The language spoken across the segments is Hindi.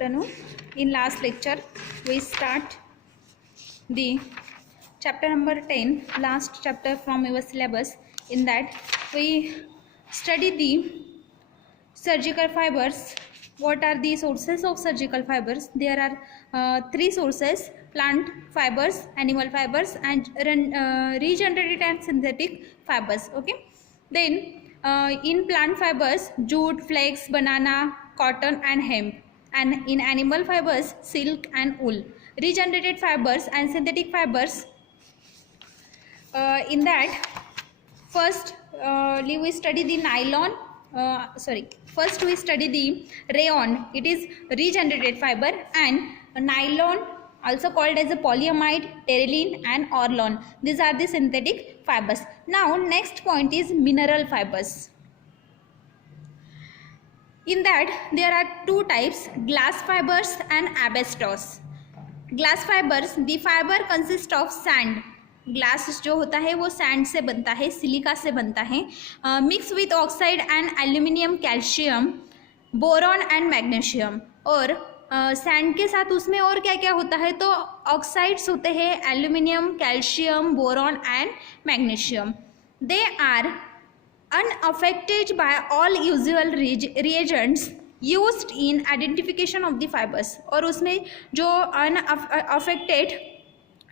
afternoon. In last lecture, we start the chapter number 10, last chapter from your syllabus. In that, we study the surgical fibers. What are the sources of surgical fibers? There are three sources: plant fibers, animal fibers, and regenerated and synthetic fibers. Okay. Then in plant fibers, jute, flax, banana, cotton and hemp. And in animal fibers, silk and wool. Regenerated fibers and synthetic fibers, in that first we study the nylon, first we study the rayon. It is regenerated fiber, and nylon, also called as a polyamide, terylene and orlon. These are the synthetic fibers. Now next point is mineral fibers. In that there are two types: glass fibers and asbestos. Glass fibers, the fiber consists of sand. Glass जो होता है वो सैंड से बनता है, सिलिका से बनता है, mix with oxide and aluminium, calcium, boron and magnesium. और सैंड के साथ उसमें और क्या क्या होता है, तो ऑक्साइड्स होते हैं, aluminium, calcium, boron and magnesium. They are unaffected by all usual reagents used in identification of the fibers. और उसमें जो unaffected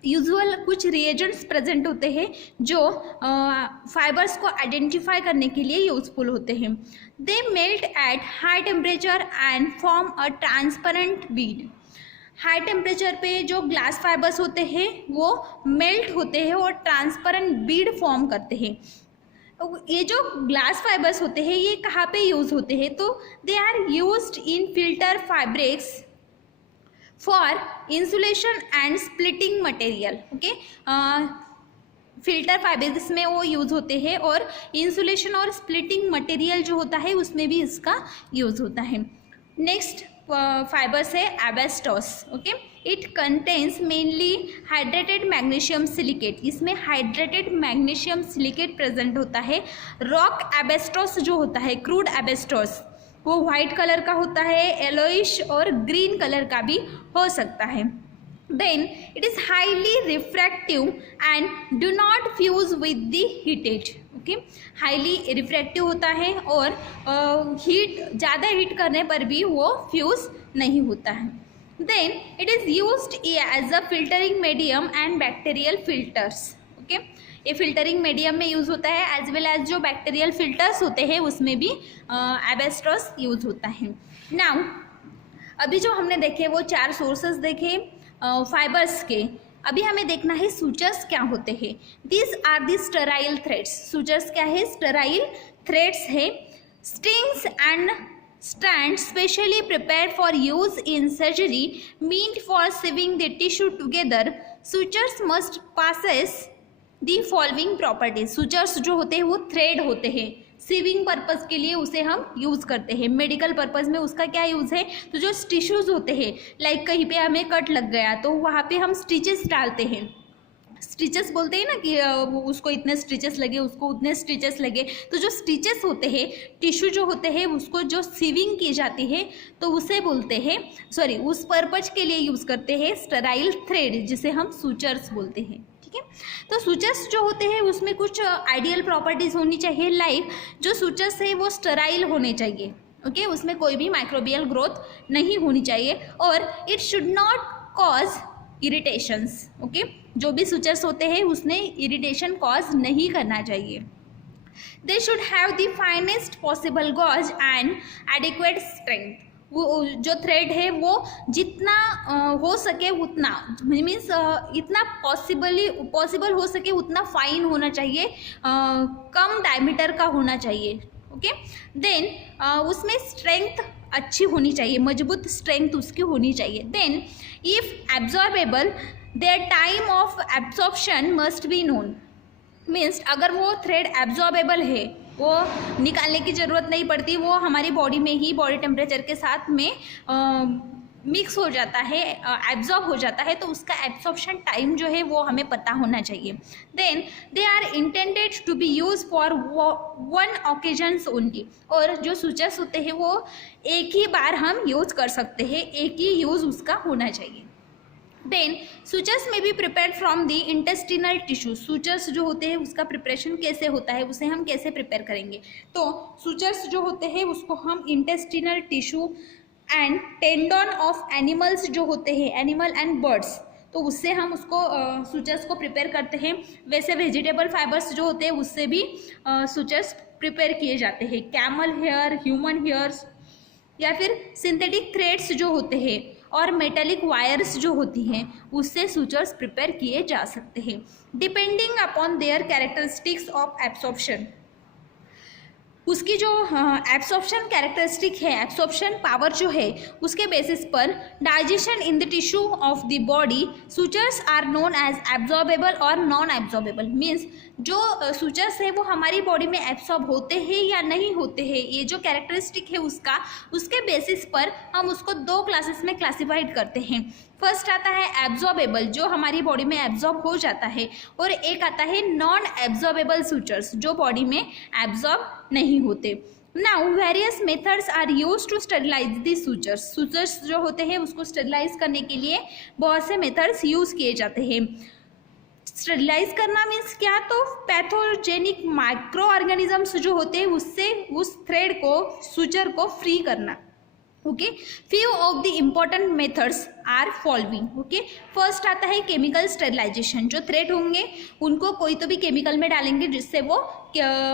यूजुअल कुछ रिएजेंट्स प्रेजेंट होते हैं जो फाइबर्स को आइडेंटिफाई करने के लिए यूजफुल होते हैं. They melt at high temperature and form a transparent bead. High temperature पे जो ग्लास फाइबर्स होते हैं वो मेल्ट होते हैं और ट्रांसपेरेंट बीड फॉर्म करते हैं. ये जो ग्लास फाइबर्स होते हैं ये कहाँ पे यूज होते हैं, तो they are used in filter fabrics for insulation and splitting material. Okay, filter fabrics में वो यूज होते हैं और इंसुलेशन और स्प्लिटिंग मटेरियल जो होता है उसमें भी इसका यूज होता है. नेक्स्ट फाइबर्स है asbestos. Okay, it contains mainly hydrated magnesium silicate. इसमें हाइड्रेटेड मैग्नीशियम सिलिकेट प्रेजेंट होता है. रॉक एस्बेस्टोस जो होता है, क्रूड एस्बेस्टोस, वो वाइट कलर का होता है, येलोइश और ग्रीन कलर का भी हो सकता है. Then it is highly refractive and do not fuse with the heated. Okay, highly refractive होता है और हीट ज़्यादा हीट करने पर भी वो फ्यूज नहीं होता है. Then it is used as a filtering medium and bacterial filters. Okay, ये फिल्टरिंग मीडियम में यूज़ होता है एज वेल एज जो बैक्टीरियल फिल्टर्स होते हैं उसमें भी एस्बेस्टोस यूज होता है. नाउ अभी जो हमने देखे वो चार सोर्सेस देखे फाइबर्स के. अभी हमें देखना है सूचर्स क्या होते हैं. This are the sterile threads. Sutures क्या है, स्टेराइल थ्रेड्स है. Strings and strands specially prepared for use in surgery meant for sewing the tissue together. Sutures must possess the following properties. Sutures जो होते हैं वो थ्रेड होते हैं. सीविंग पर्पज़ के लिए उसे हम यूज़ करते हैं. मेडिकल पर्पज़ में उसका क्या यूज़ है, तो जो टिश्यूज़ होते हैं, लाइक कहीं पे हमें कट लग गया तो वहाँ पे हम स्टिचेस डालते हैं. स्टिचेस बोलते हैं ना कि उसको इतने स्टिचेस लगे, उसको उतने स्टिचेस लगे. तो जो स्टिचेस होते हैं, टिश्यू जो होते हैं, उसको जो सीविंग की जाती है तो उसे बोलते हैं, उस पर्पज़ के लिए यूज़ करते हैं स्टेराइल थ्रेड, जिसे हम सूचर्स बोलते हैं. ठीक है, तो सूचर्स जो होते हैं उसमें कुछ आइडियल प्रॉपर्टीज़ होनी चाहिए. लाइक जो सूचर्स है वो स्टेराइल होने चाहिए. ओके, उसमें कोई भी माइक्रोबियल ग्रोथ नहीं होनी चाहिए और it should not cause irritations. Okay, जो भी सूचर्स होते हैं उसने इरिटेशन कॉज नहीं करना चाहिए. They should have the finest possible gauge and adequate strength. वो जो थ्रेड है वो जितना हो सके उतना, मीन्स इतना पॉसिबल हो सके उतना फाइन होना चाहिए, कम डायमीटर का होना चाहिए. ओके, देन उसमें स्ट्रेंथ अच्छी होनी चाहिए, मजबूत स्ट्रेंथ उसकी होनी चाहिए. Then if absorbable their time of absorption must be known. Means अगर वो थ्रेड एब्जॉर्बेबल है, वो निकालने की ज़रूरत नहीं पड़ती, वो हमारी बॉडी में ही बॉडी टेम्परेचर के साथ में मिक्स हो जाता है, एब्जॉर्ब हो जाता है, तो उसका एब्जॉर्प्शन टाइम जो है वो हमें पता होना चाहिए. Then they are intended to be use for one occasions only. और जो सूचर्स होते हैं वो एक ही बार हम यूज कर सकते हैं, एक ही यूज उसका होना चाहिए. देन सूचर्स में be prepare from the intestinal tissue. Sutures जो होते हैं उसका प्रिपरेशन कैसे होता है, उसे हम कैसे प्रिपेयर करेंगे. तो सूचर्स जो होते हैं उसको हम intestinal tissue and tendon of animals जो होते हैं, एनिमल एंड बर्ड्स, तो उससे हम उसको सूचर्स को प्रिपेयर करते हैं. वैसे वेजिटेबल फाइबर्स जो होते हैं उससे भी सूचर्स प्रिपेयर किए जाते हैं. कैमल हेयर, ह्यूमन हेयर्स, या फिर सिंथेटिक थ्रेड्स जो होते हैं और मेटेलिक वायर्स जो होती हैं उससे सूचर्स प्रिपेयर किए जा सकते हैं, depending upon their characteristics of absorption. उसकी जो एब्सॉर्प्शन कैरेक्टरिस्टिक है, एब्सॉर्प्शन पावर जो है, उसके बेसिस पर digestion in the tissue of the body sutures are known as absorbable और नॉन एब्जॉर्बेबल. मीन्स जो सूचर्स है वो हमारी बॉडी में एब्सॉर्ब होते हैं या नहीं होते हैं, ये जो कैरेक्टरिस्टिक है उसका, उसके बेसिस पर हम उसको दो क्लासेस में क्लासिफाइड करते हैं. फर्स्ट आता है एब्जॉर्बेबल, जो हमारी बॉडी में एब्जॉर्ब हो जाता है, और एक आता है नॉन एब्जॉर्बेबल सूचर्स, जो बॉडी में एब्जॉर्ब नहीं होते. Now various methods are use to sterilize the sutures. Sutures जो होते हैं उसको स्टरलाइज करने के लिए बहुत से मेथड्स यूज किए जाते हैं. स्टरलाइज करना मीन्स क्या, तो पैथोजेनिक माइक्रो ऑर्गेनिजम्स जो होते हैं उससे उस थ्रेड को, सूचर को फ्री करना. Okay, few of the important methods are following. Okay, first आता है केमिकल स्टेरिलाइजेशन. जो थ्रेड होंगे उनको कोई तो भी केमिकल में डालेंगे जिससे वो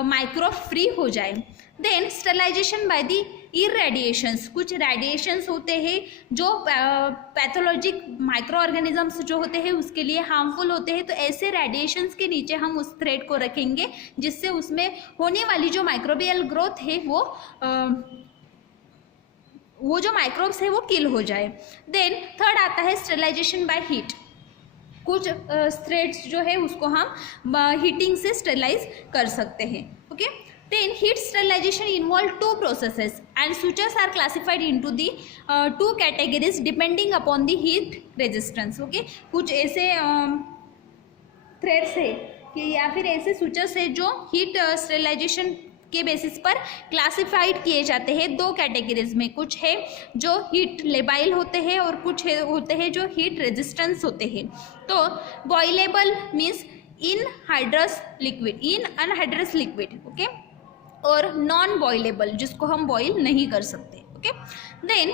माइक्रो फ्री हो जाए. Then sterilization by the irradiations. कुछ रेडिएशंस होते हैं जो पैथोलॉजिक माइक्रो ऑर्गेनिजम्स जो होते हैं उसके लिए हार्मफुल होते हैं, तो ऐसे रेडिएशंस के नीचे हम उस थ्रेड को रखेंगे जिससे उसमें होने वाली जो माइक्रोबियल ग्रोथ है वो जो माइक्रोब्स है वो किल हो जाए. देन थर्ड आता है स्टेरिलाइजेशन बाय हीट. कुछ थ्रेड्स जो है उसको हम हीटिंग से स्टेरिलाइज कर सकते हैं. Okay, then heat sterilization involve two processes and sutures are classified into the two categories depending upon the heat resistance. Okay, कुछ ऐसे थ्रेड्स है कि या फिर ऐसे सूचर्स है जो हीट स्टेरिलाइजेशन के बेसिस पर क्लासिफाइड किए जाते हैं दो कैटेगरीज में. कुछ है जो हीट लेबाइल होते हैं और कुछ होते हैं जो हीट रेजिस्टेंस होते हैं. तो boilable means in hydrous liquid, in anhydrous liquid. Okay, और नॉन बॉइलेबल जिसको हम बॉइल नहीं कर सकते. Okay, then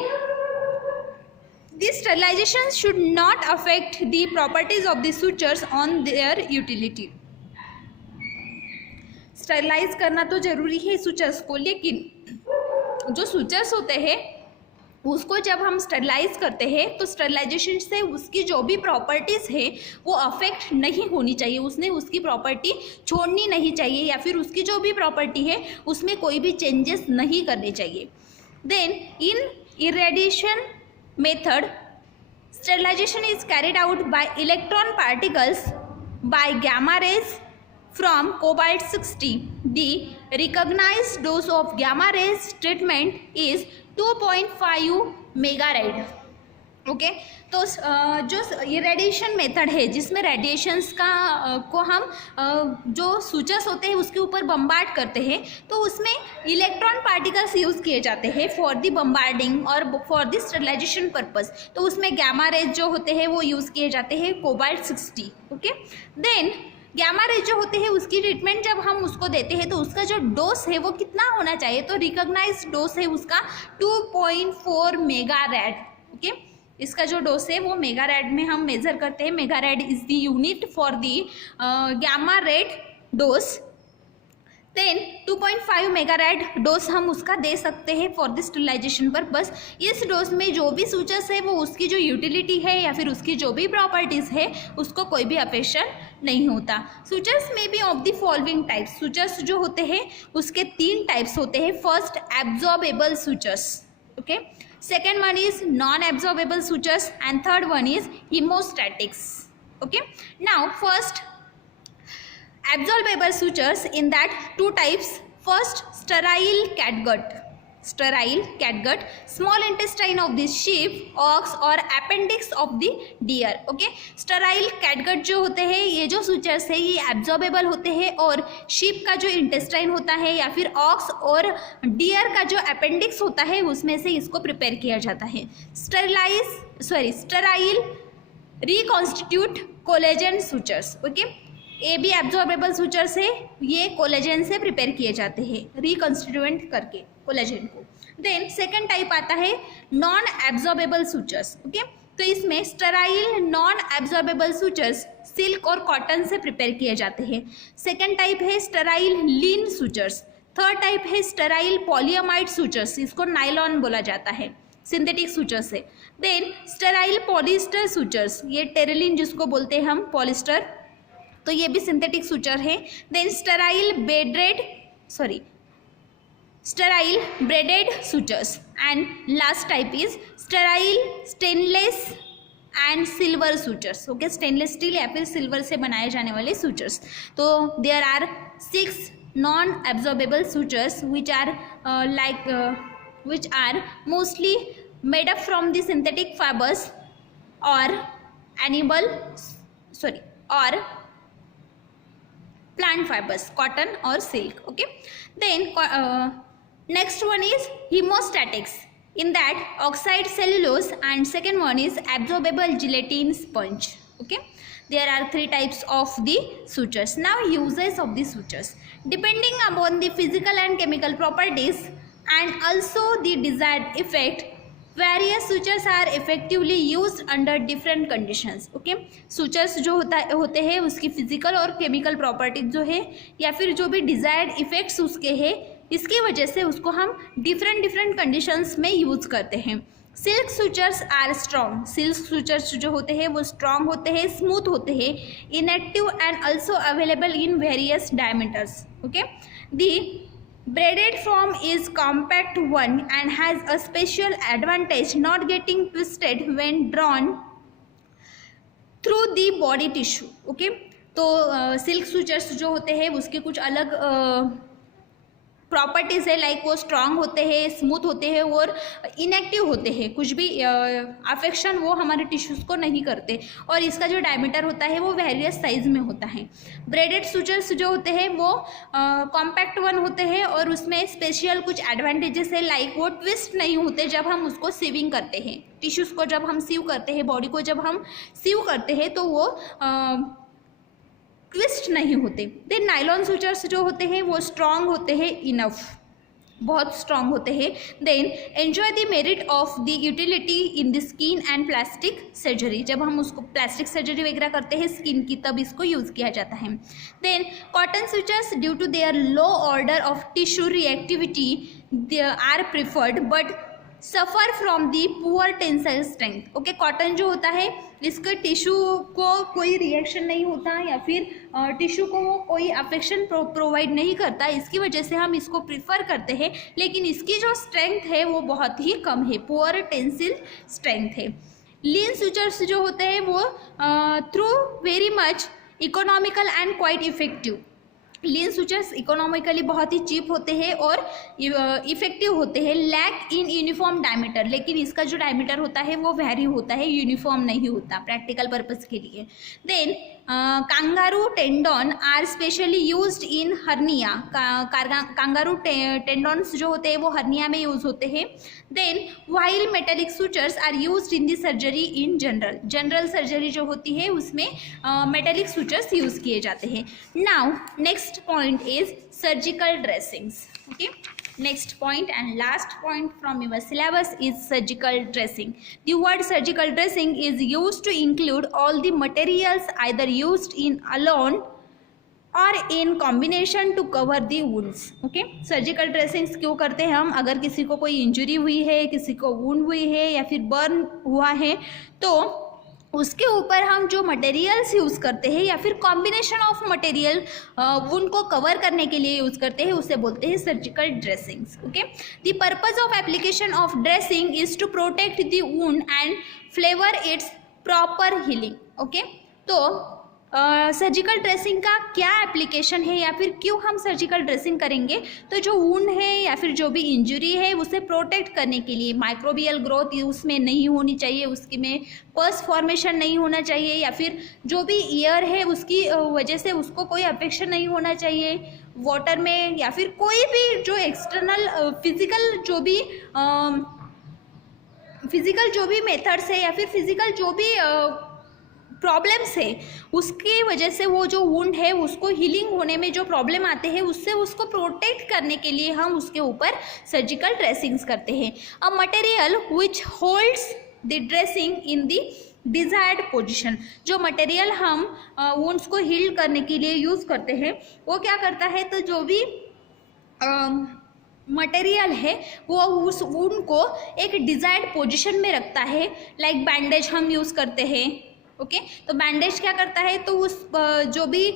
this sterilization should not affect the properties of the sutures on their utility. Sterilize करना तो जरूरी है सूचर्स को, लेकिन जो सूचर्स होते हैं उसको जब हम स्टेरिलाइज करते हैं तो स्टेरिलाइजेशन से उसकी जो भी प्रॉपर्टीज़ है वो अफेक्ट नहीं होनी चाहिए, उसने उसकी प्रॉपर्टी छोड़नी नहीं चाहिए, या फिर उसकी जो भी प्रॉपर्टी है उसमें कोई भी चेंजेस नहीं करने चाहिए. Then in irradiation method sterilization is carried out by electron particles by gamma rays from cobalt 60. The recognized dose of gamma rays treatment is 2.5 megarad. Okay, तो जो ये रेडिएशन मेथड है जिसमें रेडिएशंस का को हम जो सूचर्स होते हैं उसके ऊपर बम्बार्ड करते हैं, तो उसमें इलेक्ट्रॉन पार्टिकल्स यूज़ किए जाते हैं फॉर द बम्बार्डिंग और फॉर द स्टेरिलाइजेशन पर्पस. तो उसमें गामा रेज जो होते हैं वो यूज़ किए जाते हैं cobalt 60. Okay, then gamma rays जो होते हैं उसकी ट्रीटमेंट जब हम उसको देते हैं तो उसका जो डोज है वो कितना होना चाहिए, तो रिकॉग्नाइज डोज है उसका 2.4 मेगारैड. ओके, इसका जो डोज है वो मेगारैड में हम मेजर करते हैं. Megarad is the unit for the gamma rad dose. Then 2.5 megarad dose हम उसका दे सकते हैं फॉर द स्टेरिलाइजेशन पर्पस. इस डोज में जो भी सूचर्स है वो उसकी जो यूटिलिटी है या फिर उसकी जो भी प्रॉपर्टीज़ है उसको कोई भी अफेक्शन नहीं होता. सूचर्स में भी of the following types. Sutures जो होते हैं उसके 3 टाइप्स होते हैं. First absorbable sutures. Okay, second one is non absorbable sutures and third one is haemostatics. Okay, now first absorbable sutures, in that 2 types. First, sterile catgut. sterile catgut, small intestine of the sheep, ox और appendix of the deer. Okay, sterile catgut जो होते हैं ये जो sutures है ये absorbable होते हैं और sheep का जो intestine होता है या फिर ox और deer का जो appendix होता है उसमें से इसको प्रिपेयर किया जाता है. Sterile reconstitute collagen sutures. Okay, ये भी एब्जॉर्बेबल सूचर्स है, ये कोलेजन से प्रिपेयर किए जाते हैं रिकॉन्स्टिट्यूएंट करके कोलेजन को. देन सेकंड टाइप आता है नॉन एब्जॉर्बेबल सूचर्स. ओके, तो इसमें sterile non absorbable sutures silk और कॉटन से प्रिपेयर किए जाते हैं. सेकंड टाइप है sterile linen sutures. Third type है स्टेराइल पॉलीअमाइड सूचर्स, इसको नाइलॉन बोला जाता है, सिंथेटिक सूचर्स है. देन स्टेराइल पॉलिस्टर सूचर्स, ये टेरेलिन जिसको बोलते हैं हम पॉलिस्टर, तो ये भी सिंथेटिक सूचर है. Then sterile braided sutures and last type is sterile stainless and silver sutures. Okay, stainless steel या फिर सिल्वर से बनाए जाने वाले सूचर्स. तो there are 6 non absorbable sutures which are mostly made up from the synthetic fibers or plant fibers, cotton or silk. Okay, then next one is hemostatics. In that, oxide cellulose, and second one is absorbable gelatin sponge. Okay, there are 3 types of the sutures. Now uses of the sutures depending upon the physical and chemical properties and also the desired effect, various sutures are effectively used under different conditions. Okay, sutures जो होते हैं उसकी फिजिकल और केमिकल प्रॉपर्टीज जो है या फिर जो भी डिजायर्ड इफेक्ट्स उसके हैं, इसकी वजह से उसको हम डिफरेंट कंडीशंस में यूज करते हैं. Silk sutures are strong. Silk sutures जो होते हैं वो स्ट्रॉन्ग होते हैं, स्मूथ होते हैं, inactive and also available in various diameters. Okay, the braided form is compact one and has a special advantage not getting twisted when drawn through the body tissue. Okay, तो सिल्क सूचर्स जो होते हैं उसके कुछ अलग प्रॉपर्टीज़ है, लाइक वो स्ट्रांग होते हैं, स्मूथ होते हैं और इनएक्टिव होते हैं, कुछ भी अफेक्शन वो हमारे टिश्यूज़ को नहीं करते. और इसका जो डायमीटर होता है वो वेरियस साइज में होता है. ब्रेडेड सूचर्स जो होते हैं वो कॉम्पैक्ट वन होते हैं और उसमें स्पेशल कुछ एडवांटेजेस है, लाइक वो ट्विस्ट नहीं होते जब हम उसको सीविंग करते हैं. टिश्यूज़ को जब हम सीव करते हैं, बॉडी को जब हम सीव करते हैं तो वो ट्विस्ट नहीं होते. देन नाइलॉन सूचर्स जो होते हैं वो स्ट्रॉन्ग होते हैं, इनफ, बहुत स्ट्रॉन्ग होते हैं. Then enjoy the merit of the utility in the skin and plastic surgery. जब हम उसको प्लास्टिक सर्जरी वगैरह करते हैं स्किन की तब इसको यूज़ किया जाता है. Then cotton sutures due to their low order of tissue reactivity they are preferred but suffer from the poor tensile strength. Okay, cotton जो होता है इसका टिश्यू को कोई रिएक्शन नहीं होता या फिर टिश्यू को वो कोई अफेक्शन प्रोवाइड नहीं करता, इसकी वजह से हम इसको प्रिफर करते हैं, लेकिन इसकी जो स्ट्रेंथ है वो बहुत ही कम है, पुअर टेंसिल स्ट्रेंथ है. लीन सूचर्स जो होते हैं वो through very much economical and quite effective. Lean sutures economically बहुत ही चीप होते हैं और इफेक्टिव होते हैं. लैक इन यूनिफॉर्म डायमीटर, लेकिन इसका जो डायमीटर होता है वो वेरी होता है, यूनिफॉर्म नहीं होता प्रैक्टिकल पर्पस के लिए. Then kangaroo tendon are specially used in hernia. Kangaroo tendons जो होते हैं वो हर्निया में यूज होते हैं. Then while metallic sutures are used in the surgery in general surgery जो होती है उसमें मेटेलिक सूचर्स यूज किए जाते हैं. Now next point is surgical dressings. Okay, next point and last point from your syllabus is surgical dressing. The word surgical dressing is used to include all the materials either used in alone और in combination to cover the wounds. Okay, surgical dressings क्यों करते हैं हम? अगर किसी को कोई इंजरी हुई है, किसी को वुंड हुई है या फिर बर्न हुआ है तो उसके ऊपर हम जो मटेरियल्स यूज़ करते हैं या फिर कॉम्बिनेशन ऑफ मटेरियल वुंड को कवर करने के लिए यूज़ करते हैं, उसे बोलते हैं surgical dressings. Okay, the purpose of application of dressing is to protect the wound and favour its proper healing. Okay, तो सर्जिकल ड्रेसिंग का क्या एप्लीकेशन है या फिर क्यों हम सर्जिकल ड्रेसिंग करेंगे, तो जो वुंड है या फिर जो भी इंजरी है उसे प्रोटेक्ट करने के लिए, माइक्रोबियल ग्रोथ उसमें नहीं होनी चाहिए, उसकी में पस फॉर्मेशन नहीं होना चाहिए, या फिर जो भी ईयर है उसकी वजह से उसको कोई अफेक्शन नहीं होना चाहिए वाटर में, या फिर कोई भी जो एक्सटर्नल फिजिकल जो भी मेथड्स है या फिर फिजिकल जो भी प्रॉब्लम्स है उसकी वजह से वो जो वुंड है उसको हीलिंग होने में जो प्रॉब्लम आते हैं उससे उसको प्रोटेक्ट करने के लिए हम उसके ऊपर सर्जिकल ड्रेसिंग्स करते हैं। A material which holds the dressing in the desired position, जो मटेरियल हम वुंड्स को हील करने के लिए यूज़ करते हैं वो क्या करता है, तो जो भी मटेरियल है वो उस वुंड को एक डिजायर्ड पोजीशन में रखता है। लाइक बैंडेज हम यूज़ करते हैं, ओके तो बैंडेज क्या करता है, तो उस जो भी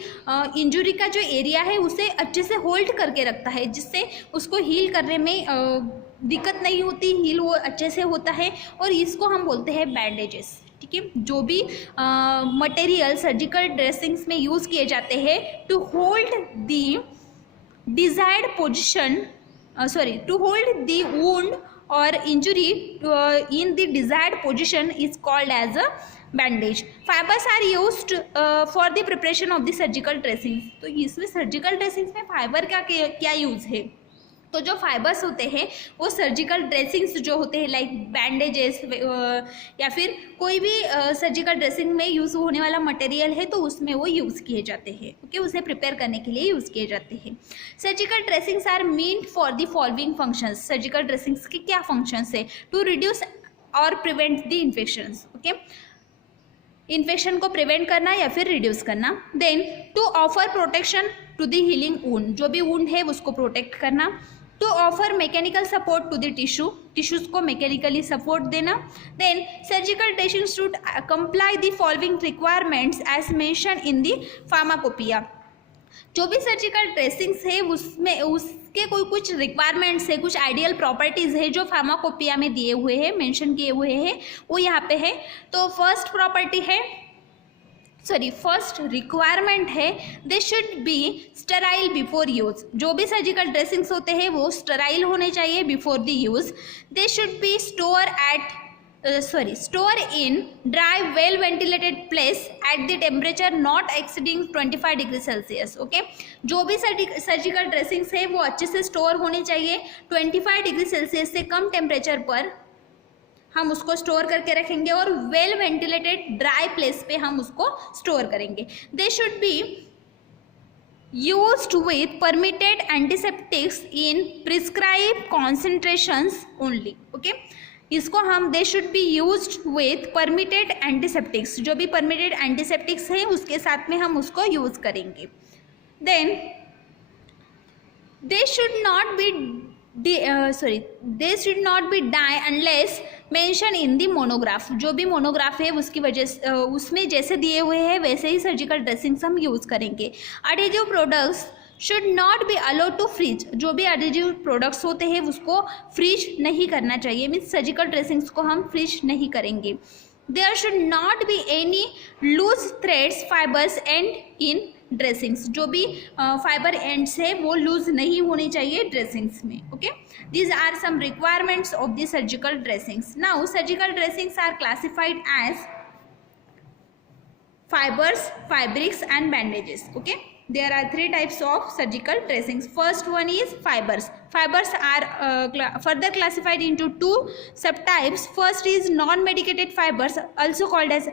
इंजुरी का जो एरिया है उसे अच्छे से होल्ड करके रखता है, जिससे उसको हील करने में दिक्कत नहीं होती, हील वो अच्छे से होता है, और इसको हम बोलते हैं बैंडेजेस। ठीक है, जो भी मटेरियल सर्जिकल ड्रेसिंग्स में यूज़ किए जाते हैं to hold the desired position, to hold the wound or injury in the desired position is called as a bandage. Fibers are used for the preparation of the surgical dressings. तो इसमें सर्जिकल ड्रेसिंग्स में फाइबर का क्या यूज़ है, तो जो फाइबर्स होते हैं वो सर्जिकल ड्रेसिंग्स जो होते हैं लाइक बैंडेजेस या फिर कोई भी सर्जिकल ड्रेसिंग में यूज़ होने वाला मटेरियल है तो उसमें वो यूज़ किए जाते हैं, ओके उसे प्रिपेयर करने के लिए यूज़ किए जाते हैं। Surgical dressings are meant for the following functions, surgical dressings के क्या फंक्शंस है, टू रिड्यूस और prevent the infections, okay infection को प्रिवेंट करना या फिर रिड्यूस करना। Then to offer protection to the healing wound, जो भी वुंड है उसको प्रोटेक्ट करना। To offer mechanical support to the tissues को मैकेनिकली सपोर्ट देना। Then surgical dressing should comply the following requirements as mention in the pharmacopoeia, जो भी सर्जिकल ड्रेसिंग्स है उसमें उसके कोई कुछ रिक्वायरमेंट्स है, कुछ आइडियल प्रॉपर्टीज़ है जो फार्माकोपिया में दिए हुए हैं, मेंशन किए हुए हैं, वो यहाँ पे है। तो फर्स्ट रिक्वायरमेंट है they should be sterile before use, जो भी सर्जिकल ड्रेसिंग्स होते हैं वो स्टेराइल होने चाहिए before the use. They should be store in dry well ventilated place at the temperature not exceeding 25 degree Celsius, okay जो भी सर्जिकल ड्रेसिंग्स है वो अच्छे से स्टोर होने चाहिए, 25 डिग्री सेल्सियस से कम टेम्परेचर पर हम उसको स्टोर करके रखेंगे और वेल वेंटिलेटेड ड्राई प्लेस पे हम उसको स्टोर करेंगे। They should be used with permitted antiseptics in prescribed concentrations only, okay इसको हम they should be used with permitted antiseptics, जो भी परमिटेड एंटीसेप्टिक्स है उसके साथ में हम उसको यूज करेंगे। Then they should not be dye unless mention in the monograph, जो भी मोनोग्राफ है उसकी वजह से उसमें जैसे दिए हुए हैं वैसे ही सर्जिकल ड्रेसिंग्स हम यूज़ करेंगे। Additive products should not be allowed to freeze, जो भी एडिटिव प्रोडक्ट्स होते हैं उसको फ्रीज नहीं करना चाहिए, मीन्स सर्जिकल ड्रेसिंग्स को हम फ्रीज नहीं करेंगे। There should not be any loose threads fibres and in dressings, जो भी फाइबर एंड्स है वो लूज नहीं होने चाहिए ड्रेसिंग्स में, okay these are some requirements of the surgical dressings. Now surgical dressings are classified as fibers, fabrics and bandages, okay there are three types of surgical dressings. First one is fibers. Fibers are further classified into two subtypes. First is non-medicated fibers, also called as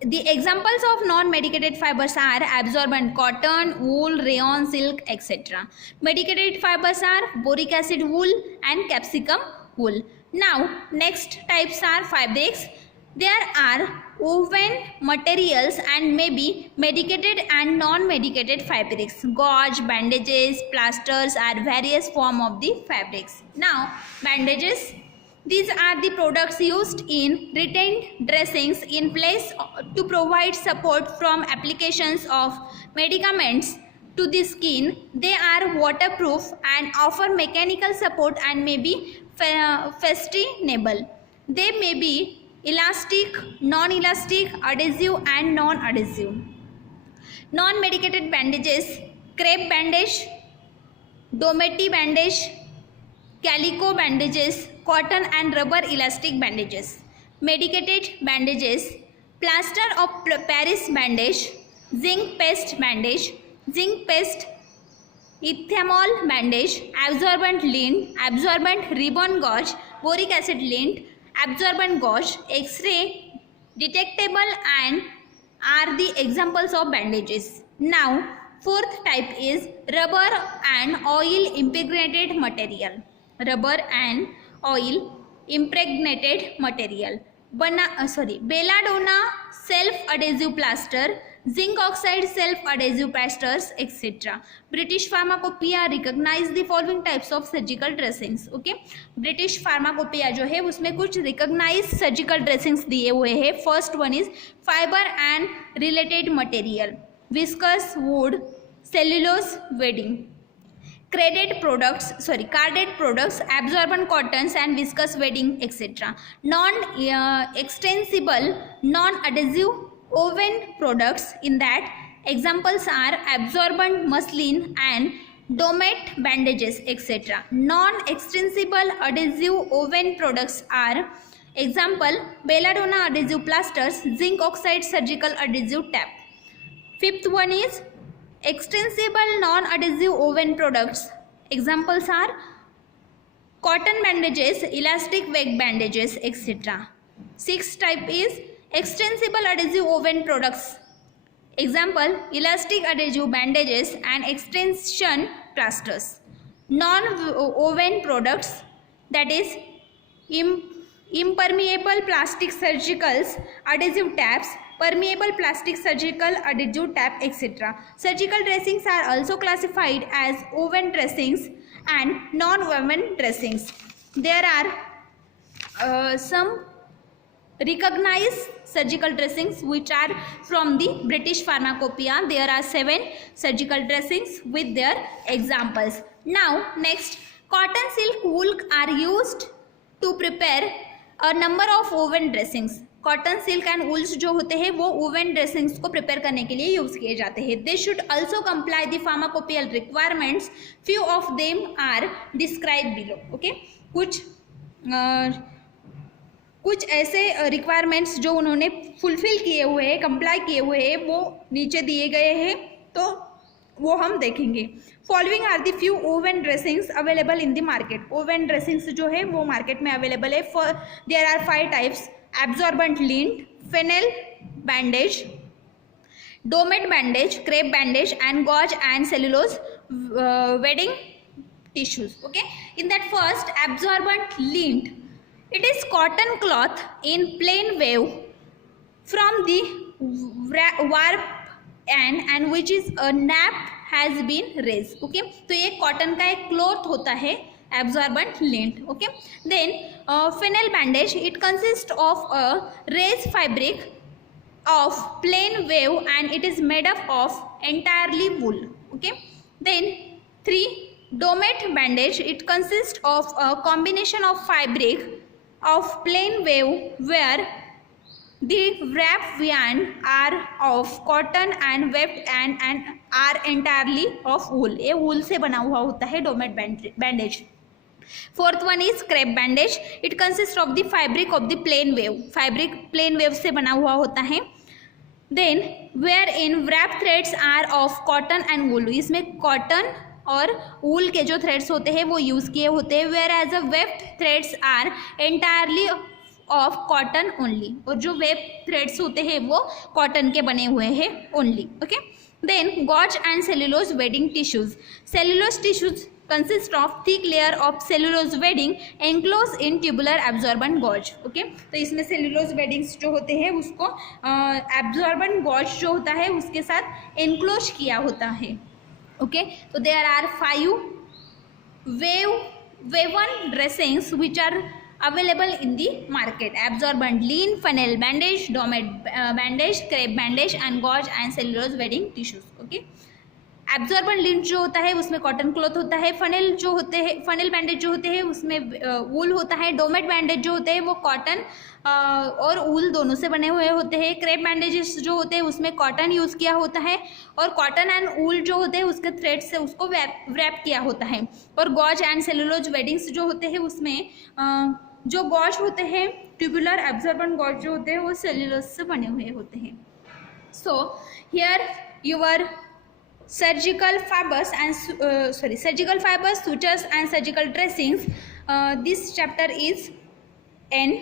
the examples of non-medicated fibers are absorbent cotton, wool, rayon, silk, etc. Medicated fibers are boric acid wool and capsicum wool. Now next types are fabrics. There are woven materials and may be medicated and non-medicated fabrics. Gauze, bandages, plasters are various form of the fabrics. Now bandages, these are the products used in retained dressings in place to provide support from applications of medicaments to the skin. They are waterproof and offer mechanical support and may be fastenable. They may be elastic, non-elastic, adhesive and non-adhesive. Non-medicated bandages, crepe bandage, Dometi bandage, calico bandages, cotton and rubber elastic bandages. Medicated bandages, plaster of Paris bandage, zinc paste bandage, zinc paste ethamol bandage, absorbent lint, absorbent ribbon gauze, boric acid lint, absorbent gauze, X-ray detectable and are the examples of bandages. Now, fourth type is rubber and oil impregnated material. Rubber and oil impregnated material. Belladonna self-adhesive plaster, zinc oxide self-adhesive plasters, etc. British Pharmacopoeia recognize the following types of surgical dressings. Okay, British Pharmacopoeia जो है उसमें कुछ recognize surgical dressings दिए हुए हैं. First one is fiber and related material, viscous wood, cellulose, wedding. Carded products, absorbent cottons and viscous wedding, etc. Non-extensible, non-adhesive woven products, in that examples are absorbent muslin and Domet bandages, etc. Non-extensible adhesive woven products are example Belladonna adhesive plasters, zinc oxide surgical adhesive tape. Fifth one is extensible non-adhesive woven products. Examples are cotton bandages, elastic wig bandages, etc. Sixth type is extensible adhesive woven products. Example elastic adhesive bandages and extension plasters. Non-woven products, that is impermeable plastic surgicals, adhesive tabs, permeable plastic surgical adhesive tab, etc. Surgical dressings are also classified as woven dressings and non-woven dressings. There are some recognized surgical dressings which are from the British Pharmacopoeia. There are 7 surgical dressings with their examples. Now next, cotton, silk, wool are used to prepare a number of woven dressings. Cotton silk and wools जो होते हैं वो ओवन ड्रेसिंग्स को प्रिपेयर करने के लिए यूज किए जाते हैं. They should also comply the pharmacopoeial requirements. Few of them are describe below. Okay, कुछ ऐसे रिक्वायरमेंट्स जो उन्होंने फुलफिल किए हुए हैं, कंप्लाई किए हुए हैं, वो नीचे दिए गए हैं, तो वो हम देखेंगे. Following are the few woven dressings available in the market. Woven dressings जो है वो मार्केट में अवेलेबल है. There are 5 types: absorbent lint, fennel bandage, Domet bandage, crepe bandage, and gauze and cellulose wedding tissues. Okay, in that first, absorbent lint, it is cotton cloth in plain wave from the warp end and which is a nap has been raised. Okay, तो ये कॉटन का एक क्लॉथ होता है, absorbent lint. Okay, then fennel bandage, it consists of a raised fabric of plain wave and it is made up of entirely wool. Okay, then 3, Domet bandage, it consists of a combination of fabric of plain wave where the wrap yarn are of cotton and webbed and are entirely of wool. ये wool से बना हुआ होता है Domet bandage. Fourth one is crepe bandage. It consists of the fabric of the plain wave. Fabric plain wave से बना हुआ होता है. Then wherein wrap threads are of cotton and wool. इसमें cotton और wool के जो threads होते हैं वो यूज़ किए होते हैं. Whereas the webbed threads are entirely of cotton only. और जो web threads होते हैं वो cotton के बने हुए हैं only. Okay. Then gauze and cellulose wedding tissues. Cellulose tissues consist of thick layer of cellulose wedding enclosed in tubular absorbent gauze. Okay, तो इसमें cellulose weddings जो होते हैं उसको absorbent gauze जो होता है उसके साथ enclose किया होता है. Okay, तो there are 5 woven dressings which are available in the market: absorbent lint, fennel bandage, Domet bandage, crepe bandage, and gauze and cellulose wedding tissues. Okay, absorbent lint जो होता है उसमें कॉटन क्लॉथ होता है। फनेल जो होते हैं, फनेल बैंडेज जो होते हैं उसमें वूल होता है। डोमेट बैंडेज जो होते हैं वो कॉटन और वूल दोनों से बने हुए होते हैं। क्रेप बैंडेजेस जो होते हैं उसमें कॉटन यूज़ किया होता है और कॉटन एंड वूल जो होते हैं उसके थ्रेड से उसको वैप किया होता है। और गॉज एंड सेलुलोज वेडिंग्स जो होते हैं उसमें जो गॉज होते हैं, ट्यूबुलर एब्जॉर्बेंट गॉज जो होते हैं वो सेलुलोज से बने हुए होते हैं। So here your surgical fibers and surgical fibers, sutures and surgical dressings. This chapter is end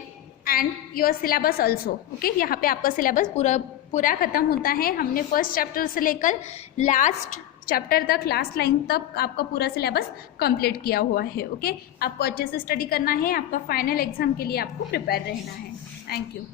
and your syllabus also. Okay, यहाँ पे आपका सिलेबस पूरा ख़त्म होता है। हमने फर्स्ट चैप्टर से लेकर लास्ट चैप्टर तक, लास्ट लाइन तक आपका पूरा सिलेबस कंप्लीट किया हुआ है। ओके, आपको अच्छे से स्टडी करना है, आपका फाइनल एग्जाम के लिए आपको प्रिपेयर रहना है। Thank you.